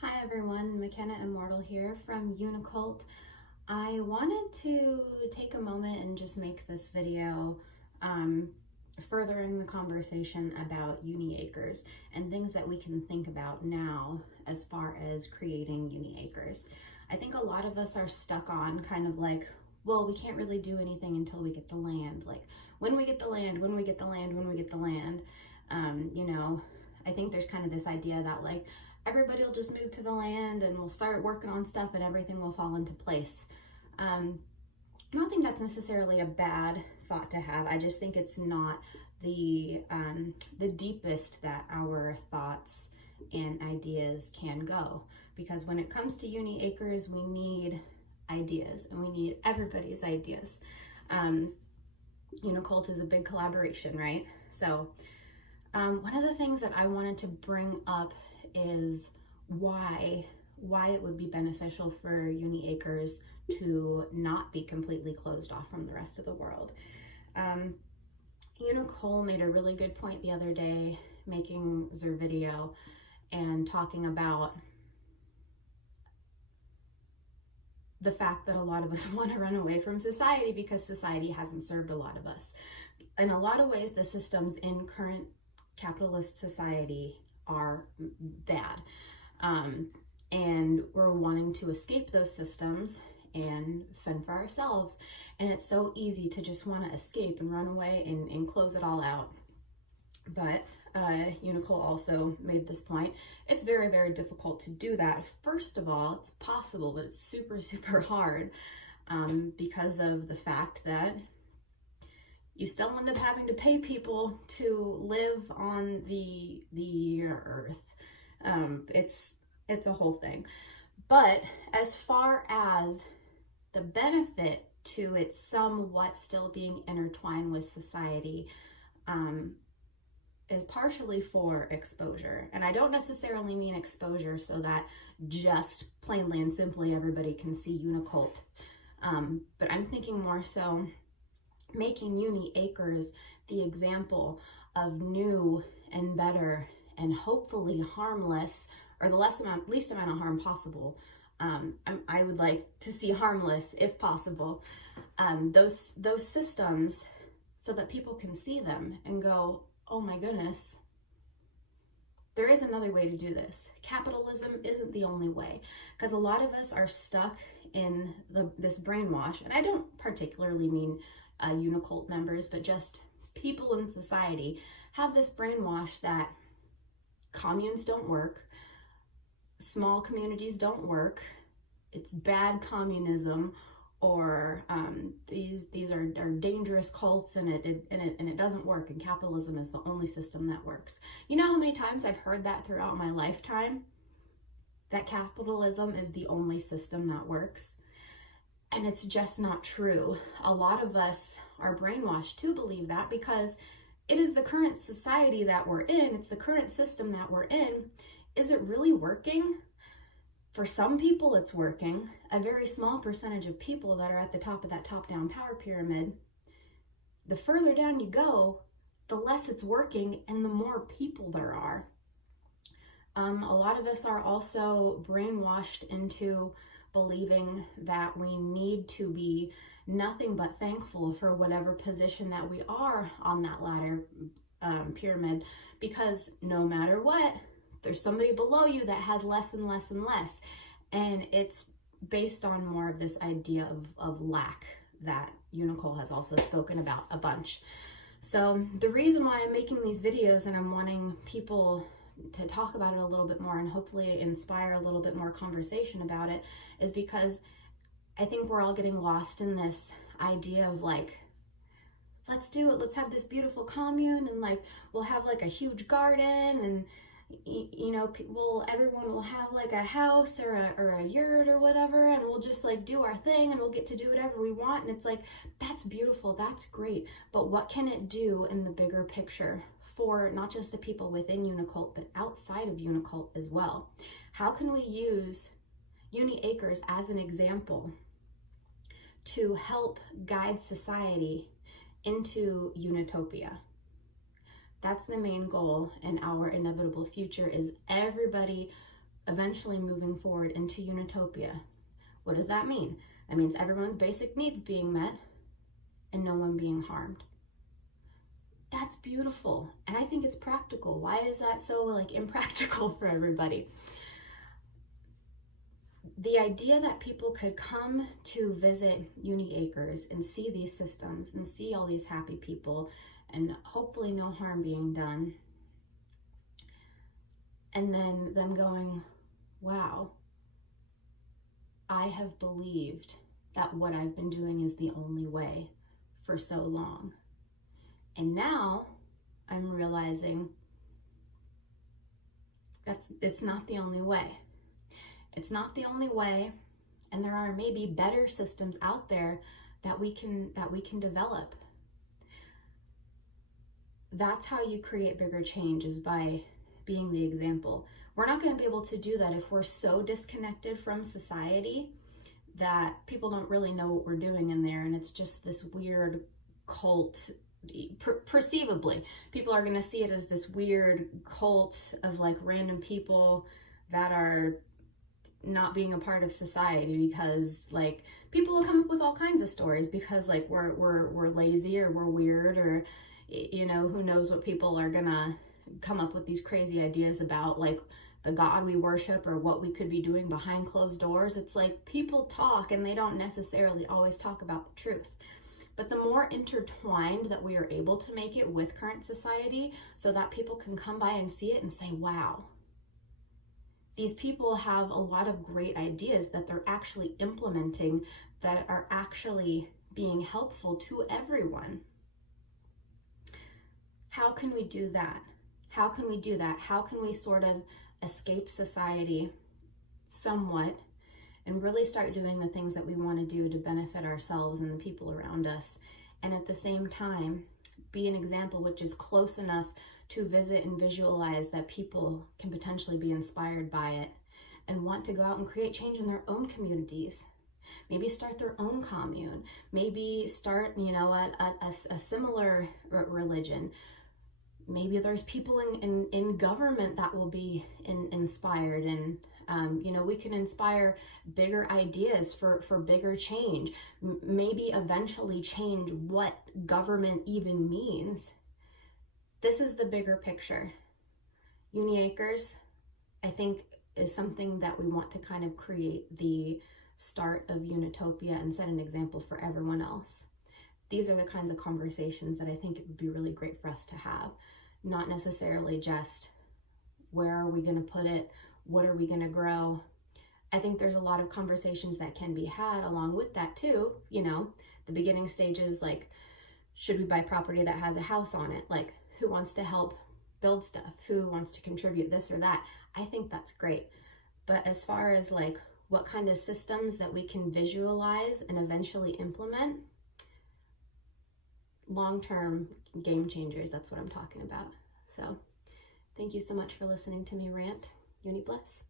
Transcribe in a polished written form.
Hi everyone, McKenna Immortal here from Unicult. I wanted to take a moment and just make this video furthering the conversation about Uniacres and things that we can think about now as far as creating Uniacres. I think a lot of us are stuck on kind of like, well, we can't really do anything until we get the land. Like, when we get the land, when we get the land, when we get the land. I think there's kind of this idea that like, everybody will just move to the land and we'll start working on stuff and everything will fall into place. I don't think that's necessarily a bad thought to have. I just think it's not the deepest that our thoughts and ideas can go. Because when it comes to Uniacres, we need ideas and we need everybody's ideas. Unicult is a big collaboration, right? So one of the things that I wanted to bring up is why it would be beneficial for Uniacres to not be completely closed off from the rest of the world. Unicult made a really good point the other day making their video and talking about the fact that a lot of us want to run away from society because society hasn't served a lot of us. In a lot of ways, the systems in current capitalist society are bad. And we're wanting to escape those systems and fend for ourselves. And it's so easy to just want to escape and run away and close it all out. But Unicult also made this point. It's very, very difficult to do that. First of all, it's possible, but it's super, super hard because of the fact that you still end up having to pay people to live on the earth. It's a whole thing. But as far as the benefit to it somewhat still being intertwined with society, is partially for exposure. And I don't necessarily mean exposure so that just plainly and simply everybody can see Unicult. But I'm thinking more so making Uniacres the example of new and better and hopefully harmless, or the least amount of harm possible. I would like to see harmless if possible. Those systems so that people can see them and go, oh my goodness, there is another way to do this. Capitalism isn't the only way, because a lot of us are stuck in this brainwash, and I don't particularly mean Unicult members, but just people in society have this brainwash that communes don't work, small communities don't work, it's bad communism, or these are dangerous cults, and it doesn't work, and capitalism is the only system that works. You know how many times I've heard that throughout my lifetime? That capitalism is the only system that works. And it's just not true. A lot of us are brainwashed to believe that because it is the current society that we're in. It's the current system that we're in. Is it really working? For some people, it's working. A very small percentage of people that are at the top of that top-down power pyramid. The further down you go, the less it's working and the more people there are. A lot of us are also brainwashed into believing that we need to be nothing but thankful for whatever position that we are on that ladder pyramid, because no matter what, there's somebody below you that has less and less and less. And it's based on more of this idea of lack that Unicult has also spoken about a bunch. So the reason why I'm making these videos and I'm wanting people to talk about it a little bit more and hopefully inspire a little bit more conversation about it is because I think we're all getting lost in this idea of like, let's do it, let's have this beautiful commune, and like we'll have like a huge garden, and everyone will have like a house or a yurt or whatever, and we'll just like do our thing and we'll get to do whatever we want. And it's like, that's beautiful, that's great, but what can it do in the bigger picture for not just the people within Unicult, but outside of Unicult as well? How can we use Uniacres as an example to help guide society into Unitopia? That's the main goal in our inevitable future, is everybody eventually moving forward into Unitopia. What does that mean? That means everyone's basic needs being met and no one being harmed. That's beautiful. And I think it's practical. Why is that so like impractical for everybody? The idea that people could come to visit Uniacres and see these systems and see all these happy people and hopefully no harm being done, and then them going, wow, I have believed that what I've been doing is the only way for so long. And now I'm realizing it's not the only way. It's not the only way, and there are maybe better systems out there that we can develop. That's how you create bigger change, is by being the example. We're not going to be able to do that if we're so disconnected from society that people don't really know what we're doing in there, and it's just this weird cult. Perceivably, people are going to see it as this weird cult of like random people that are not being a part of society, because like people will come up with all kinds of stories because like we're lazy or we're weird, or you know, who knows what people are gonna come up with these crazy ideas about, like the God we worship or what we could be doing behind closed doors. It's like people talk and they don't necessarily always talk about the truth. But the more intertwined that we are able to make it with current society, so that people can come by and see it and say, wow, these people have a lot of great ideas that they're actually implementing that are actually being helpful to everyone. How can we do that? How can we do that? How can we sort of escape society somewhat and really start doing the things that we want to do to benefit ourselves and the people around us, and at the same time be an example which is close enough to visit and visualize that people can potentially be inspired by it and want to go out and create change in their own communities. Maybe start their own commune. Maybe start, you know, a similar religion. Maybe there's people in government that will be inspired, and you know, we can inspire bigger ideas for bigger change. Maybe eventually change what government even means. This is the bigger picture. Uniacres, I think, is something that we want to kind of create the start of Unitopia and set an example for everyone else. These are the kinds of conversations that I think it would be really great for us to have. Not necessarily just, where are we going to put it? What are we going to grow? I think there's a lot of conversations that can be had along with that too. You know, the beginning stages, like, should we buy property that has a house on it? Like, who wants to help build stuff? Who wants to contribute this or that? I think that's great. But as far as like what kind of systems that we can visualize and eventually implement, long-term game changers, that's what I'm talking about. So thank you so much for listening to me rant. Uni bless.